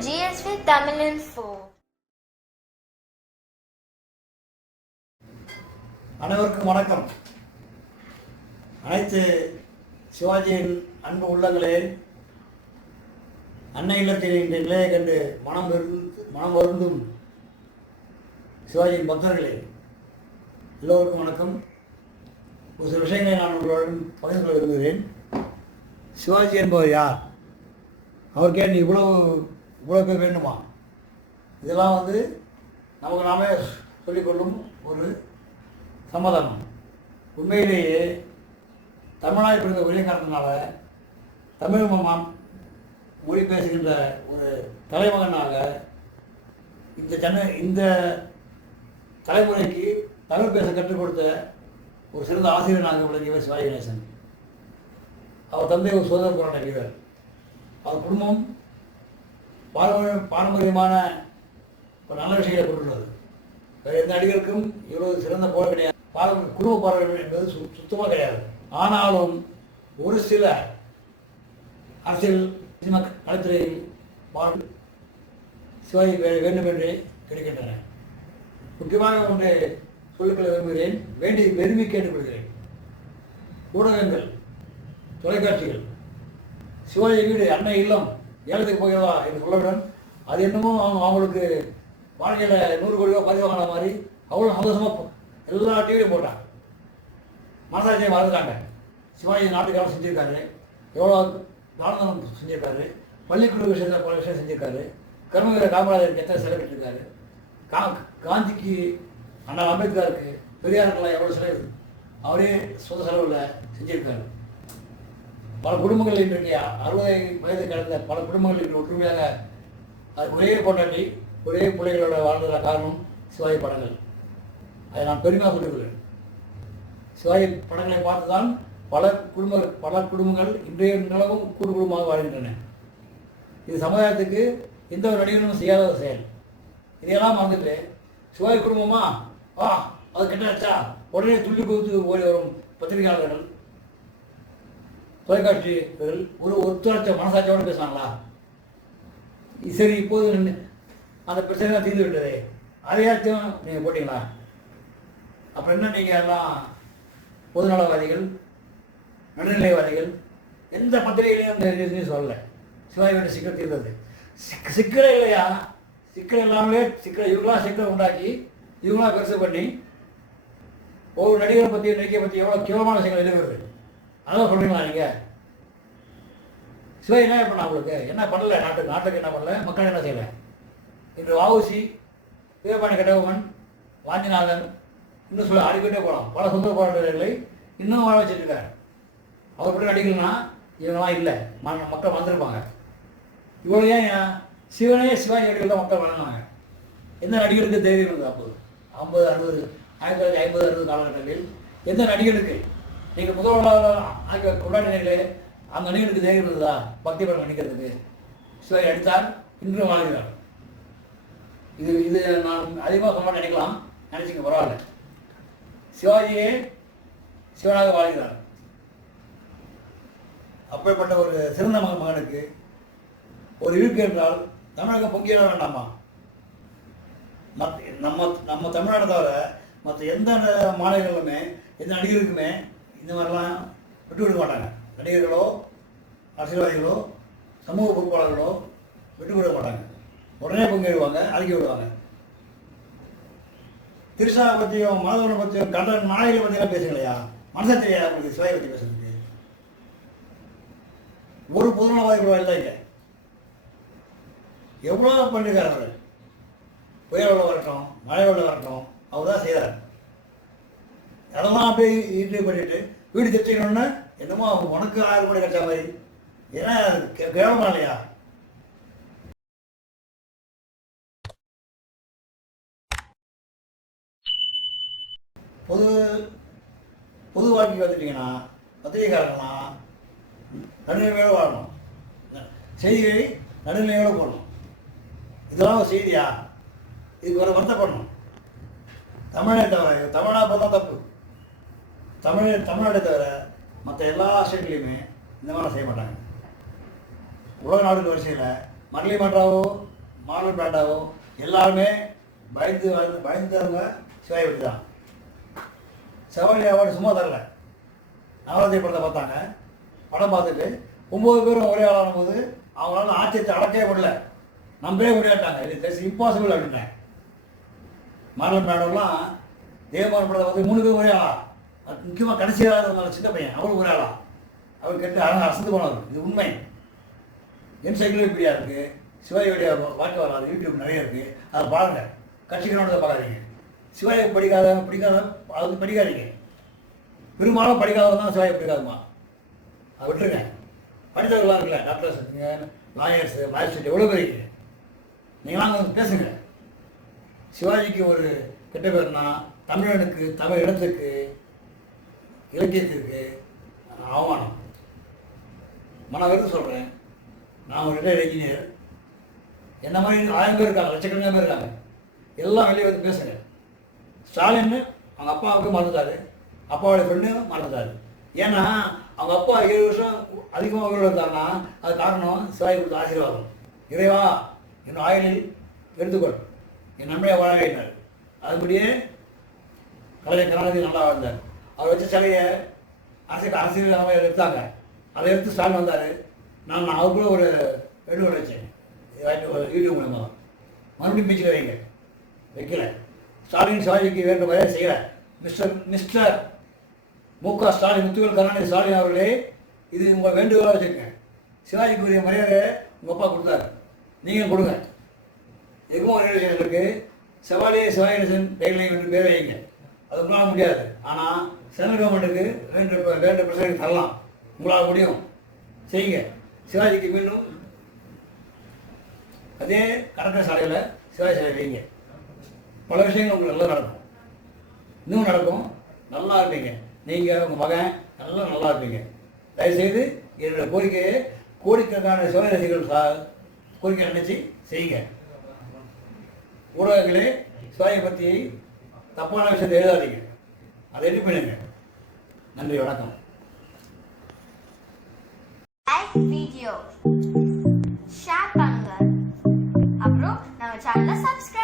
GSV Tamil Info. அனைவருக்கும் வணக்கம். அனைத்து சிவாஜியின் அன்பு உள்ளங்களே அன்னை இல்லத்தில் இன்று நிலையை கண்டு மனம் விருந்து மனம் வருந்தும் சிவாஜியின் பக்தர்களே எல்லோருக்கும் வணக்கம். ஒரு சில விஷயங்களை நான் உங்களுடன் பகிர்ந்து கொள்ள விரும்புகிறேன். சிவாஜி என்பவர் யார்? அவருக்கே நீ இவ்வளவு இவ்வளோ பேர் வேண்டுமா? இதெல்லாம் வந்து நமக்கு நாமே சொல்லிக்கொள்ளும் ஒரு சமாதானம் உண்மையிலேயே தமிழ்நாடு பிறந்த ஒரே காரணத்தினால தமிழ் மமாம் மொழி பேசுகின்ற ஒரு தலைமகனாக இந்த சென்னை இந்த தலைமுறைக்கு தமிழ் பேச கற்றுக் கொடுத்த ஒரு சிறந்த ஆசிரியனாக விளங்கியவர் சிவாஜி கணேசன். அவர் தந்தை ஒரு சுதந்திர போராட்ட வீரர். அவர் குடும்பம் பாரம்பரிய பாரம்பரியமான ஒரு நல்ல விஷயங்களை கொண்டுள்ளது. வேறு எந்த அடிகளுக்கும் இவ்வளவு சிறந்த போக கிடையாது. பாரம்பரிய குடும்ப பாரம்பரியம் என்பது சு சுத்தமாக கிடையாது. ஆனாலும் ஒரு சில அரசியல் சினிமா கலைத்துறையில் வாழ் சிவாஜி வே- வேண்டும் என்று கிடைக்கின்றன. முக்கியமாக ஒன்று சொல்லிக்கொள்ள விரும்புகிறேன். வேண்டி விரும்பி கேட்டுக்கொள்கிறேன். ஊடகங்கள் தொலைக்காட்சிகள். சிவாஜி வீடு அன்னை இல்லம். ஏலத்துக்கு போகிறதா என்று சொல்லவுடன் அது என்னமோ அவங்க அவங்களுக்கு வாழ்க்கையில் நூறு கோடி ரூபா பதிவு வாங்கின மாதிரி அவ்வளோ சந்தோஷமாக எல்லா டிவிலையும் போட்டாங்க. மனசாட்சியை மறந்துட்டாங்க. சிவாஜி நாட்டுக்காரன் செஞ்சுருக்காரு. எவ்வளோ தானதனம் செஞ்சுருக்காரு. பள்ளிக்குழு விஷயத்தில் பல விஷயம் செஞ்சுருக்காரு. கர்மவீர காமராஜருக்கு எத்தனை சிலை கட்டிருக்காரு. கா காந்திக்கு அண்ணா அம்பேத்கருக்கு பெரியாருக்கெல்லாம் எவ்வளோ சிலை அவரே சொந்த செலவில் செஞ்சுருக்காரு. பல குடும்பங்கள் இன்றைக்கு அறுபது வயது கடந்த பல குடும்பங்கள் இன்று ஒற்றுமையாக அது ஒரே பொண்டாட்டி ஒரே பிள்ளைகளோட வாழ்ந்தத காரணம் சிவாஜி படங்கள். அதை நான் பெருமையாக சொல்லுகிறேன் சிவாஜி படங்களை பார்த்து தான் பல குடும்ப பல குடும்பங்கள் இன்றைய நிலவும் கூடு குடும்பமாக வாழ்கின்றன. இது சமுதாயத்துக்கு எந்த ஒரு நடிகரும் செய்யாத ஒரு செயல். இதையெல்லாம் மறந்துட்டு சிவாஜி குடும்பமா? வா அது கெட்டாச்சா உடனே துள்ளி குவித்து ஓடி வரும் பத்திரிகையாளர்கள். தொலைக்காட்சிகள் ஒரு ஒத்துழைச்ச மனசாட்சியோடு பேசுவாங்களா? சரி இப்போது அந்த பிரச்சனை தீர்ந்து விட்டதே. அதையாச்சும் நீங்கள் போட்டீங்களா? அப்புறம் என்ன நீங்கள் எல்லாம் பொதுநலவாதிகள் நடுநிலைவாதிகள் எந்த பத்திரிகையிலையும் அந்த நியூஸ் சொல்லலை. சிவாஜி வேண்டிய சிக்கல் தீர்ந்தது. சிக் சிக்கலை இல்லையா? சிக்கல் இல்லாமலே சிக்கல் இவங்களாம் சிக்கலை உண்டாக்கி இவங்களாம் பெருசு பண்ணி ஒவ்வொரு நடிகரை பற்றி நடிகை பற்றி எவ்வளோ கேவலமான விஷயங்கள் எழுதுகிறது? அதான் சொல்கிறீங்களா நீங்கள் சிவாஜி என்ன பண்ண அவங்களுக்கு என்ன பண்ணல? நாட்டுக்கு நாட்டுக்கு என்ன பண்ணல? மக்கள் என்ன செய்யலை? இன்று வாவுசி விவேபாணி கட்டபொம்மன் வாஞ்சிநாதன் இன்னும் சொல்ல அடிக்கிட்டே போகலாம் பல சுந்தர பாடல்களை இன்னும் வாழ வச்சிருக்காரு. அவர் கூட நடிகர்கள்னா இவங்கெல்லாம் இல்லை. ம- மக்கள் வந்திருப்பாங்க இவ்வளோ ஏன் ஏன் சிவனே சிவாஜி நடிகர்கள் தான் மக்கள் வணங்கினாங்க எந்த நடிகருக்கு தைரியம் இருந்தது அப்போது? ஐம்பது அறுபது ஆயிரத்தி தொள்ளாயிரத்தி ஐம்பது அறுபது காலகட்டங்களில் எந்த நடிகருக்கு நீங்கள் முதல்வராக ஆக்கி கொண்டாடினீங்களே அந்த அணிகளுக்கு தைரியம் இருந்ததா? பக்தி படம் நடிக்கிறதுக்கு சிவாஜி நடித்தார் இன்றும் வாழ்கிறார். இது இது நான் அதிகமாக சொல்ல நினைக்கலாம். நினச்சிக்க பரவாயில்ல. சிவாஜியே சிவனாக வாழ்கிறார். அப்படிப்பட்ட ஒரு சிறந்த மக மகனுக்கு ஒரு இருக்கு என்றால் தமிழகம் பொங்கிட வேண்டாமா? மத் நம்ம நம்ம தமிழ்நாடு தவிர மற்ற எந்த மாநிலங்களுமே எந்த நடிகருக்குமே இந்த மாதிரிலாம் விட்டு விட மாட்டாங்க. நடிகர்களோ அரசியல்வாதிகளோ சமூக பொறுப்பாளர்களோ விட்டு விட மாட்டாங்க. உடனே பொங்கிடுவாங்க அடக்கி விடுவாங்க. திருஷா பற்றியும் மாதவனை பற்றியும் கண்டன் நாயகை பற்றியெல்லாம் பேசுங்களையா? மனசை தெரியாது உங்களுக்கு சிவாயை பற்றி பேசுறதுக்கு. ஒரு பொதுநலவாதி கூட இல்லை இங்கே எவ்வளோ பண்ணிருக்காரு? அவர் புயலோட வரட்டும் மழையோட வரட்டும் அவர் தான் செய்கிறார் அதெல்லாம் அப்படியே இன்ட்ரிவ் பண்ணிட்டு வீடு திட்டணும்னா என்னமோ உனக்கு ஆயிரம் கோடி கட்ட மாதிரி. ஏன்னா அது கேவலமா இல்லையா? பொது பொது வாழ்க்கைக்கு வந்துட்டீங்கன்னா பத்திரிகைக்காரங்களாம் நடுநிலையோடு வாழணும். செய்திகளை நடுநிலையோடு போடணும். இதெல்லாம் ஒரு செய்தியா? இதுக்கு ஒரு வருத்தப்படணும். தமிழை தவிர தமிழ்நாடு பார்த்தா தப்பு. தமிழ் தமிழ்நாட்டை தவிர மற்ற எல்லா ஸ்டேட்லேயுமே இந்த மாதிரி செய்ய மாட்டாங்க. உலக நாடுகள் வரிசையில் மரளி மன்றாவோ மாடல் பிராண்டாவோ எல்லாருமே பயந்து வாழ்ந்து பயந்தவங்க சிவாய் பற்றி தான். செவன்லி அவார்டு சும்மா தரல. நவராத்திரி படத்தை பார்த்தாங்க. படம் பார்த்துட்டு ஒம்பது பேரும் ஒரே ஆளான போது அவங்களால ஆச்சரியத்தை அடக்கவே முடியல. நம்பவே முடியாட்டாங்க இது இட்ஸ் இம்பாசிபிள் அப்படின்னேன் மாடல் பிராண்டெல்லாம் தேவமான படத்தை பார்த்து மூணு பேர் ஒரே ஆளா? முக்கியமாக கடைசியாக இருந்தாலும் சின்ன பையன். அவனும் ஒரு ஆளா? அவர் கெட்டு அழகாக அசந்து போனவர். இது உண்மை. என்சைக்ளோபீடியா இருக்குது சிவாஜியுடைய வாழ்க்கை வரலாறு யூடியூப் நிறைய இருக்குது அதை பாருங்கள் கட்சிகளோட பார்க்காதீங்க. சிவாஜி படிக்காத பிடிக்காத அது படிக்காதீங்க. பெரும்பாலும் படிக்காதவங்க தான் சிவாஜி பிடிக்காதுமா அதை விட்டுருங்க. படித்தவர்களாக இருக்குல்ல டாக்டர்ஸ் இருக்குங்க லாயர்ஸு மேஜிஸ்ட்ரேட் எவ்வளோ பேர் இருக்கீங்க? நீங்களாம் வந்து பேசுங்க. சிவாஜிக்கு ஒரு கெட்ட பேர்னா தமிழனுக்கு தமிழ் இடத்துக்கு இலக்கியத்திற்கு அவமானம் மனவருந்து சொல்கிறேன் நான் ஒரு ரிட்டையர்ட் இன்ஜினியர் என்ன மாதிரி ஆயிரம் பேர் இருக்காங்க லட்சக்கணக்கான பேர் இருக்காங்க. எல்லாம் வெளியே வந்து பேசுங்க. ஸ்டாலின் அவங்க அப்பாவுக்கு மறந்துட்டாரு. அப்பாவோட ஃப்ரெண்டு மறந்துட்டாரு. ஏன்னா அவங்க அப்பா ஏழு வருஷம் அதிகமாக உயிரோடு இருந்தாருன்னா அது காரணம் சிவாஜி கொடுத்த ஆசீர்வாதம். இறைவா என் ஆயுளில் எடுத்துக்கொள். என் நன்மையை வாழ வைத்தார் அதுபடியே கலைஞர் கருணாநிதி நல்லா வாழ்ந்தார். அவர் வச்ச சிலையை அரசியல் அரசியல் அவங்க எடுத்தாங்க. அதை எடுத்து ஸ்டாலின் வந்தார். நான் நான் அவர் கூட ஒரு வேண்டுகோள் வச்சேன். ஒரு யூடியூப் மூலமாக மறுபடியும் பீச்சில் வைங்க. வைக்கல. ஸ்டாலின் சிவாஜிக்கு வேண்ட வரைய செய்யல. மிஸ்டர் மிஸ்டர் மு க ஸ்டாலின் முத்துவேல் கருணாநிதி ஸ்டாலின் அவர்களே இது உங்கள் வேண்டுகோளாக வச்சுருக்கேன். சிவாஜிக்குரிய மரியாதை உங்கள் அப்பா கொடுத்தாரு. நீங்கள் கொடுங்க. எதுவும் ஒரு இருக்குது செவாலியே சிவாயரசன் டெய்லியும் என்று பேர் வைங்க. அது உங்களால் முடியாது. ஆனால் சென்ட்ரல் கவர்மெண்ட்டுக்கு ரெண்டு ரெண்டு பிரசன்ட் தரலாம். உங்களால் முடியும். செய்யுங்க. சிவாஜிக்கு மீண்டும் அதே கடற்கரை சாலையில் சிவாஜி சிலை வைங்க. பல விஷயங்கள் உங்களுக்கு நல்லா நடக்கும். இன்னும் நடக்கும். நல்லா இருப்பீங்க. நீங்கள் உங்கள் மகன் நல்லா நல்லா இருப்பீங்க. தயவுசெய்து என்னோட கோரிக்கையை கோரிக்கைக்கான சிவாஜி ரசிகர்கள் சா கோரிக்கை நினச்சி செய்யுங்க. ஊடகங்களே சிவாஜி பற்றி தப்பான விஷயத்தை எழுதாதீங்க. அதை எடி பண்ணுங்க நன்றி வணக்கம். வீடியோ ஷேர் பண்ணுங்க. அப்புறம் நம்ம சேனலை சப்ஸ்கிரைப்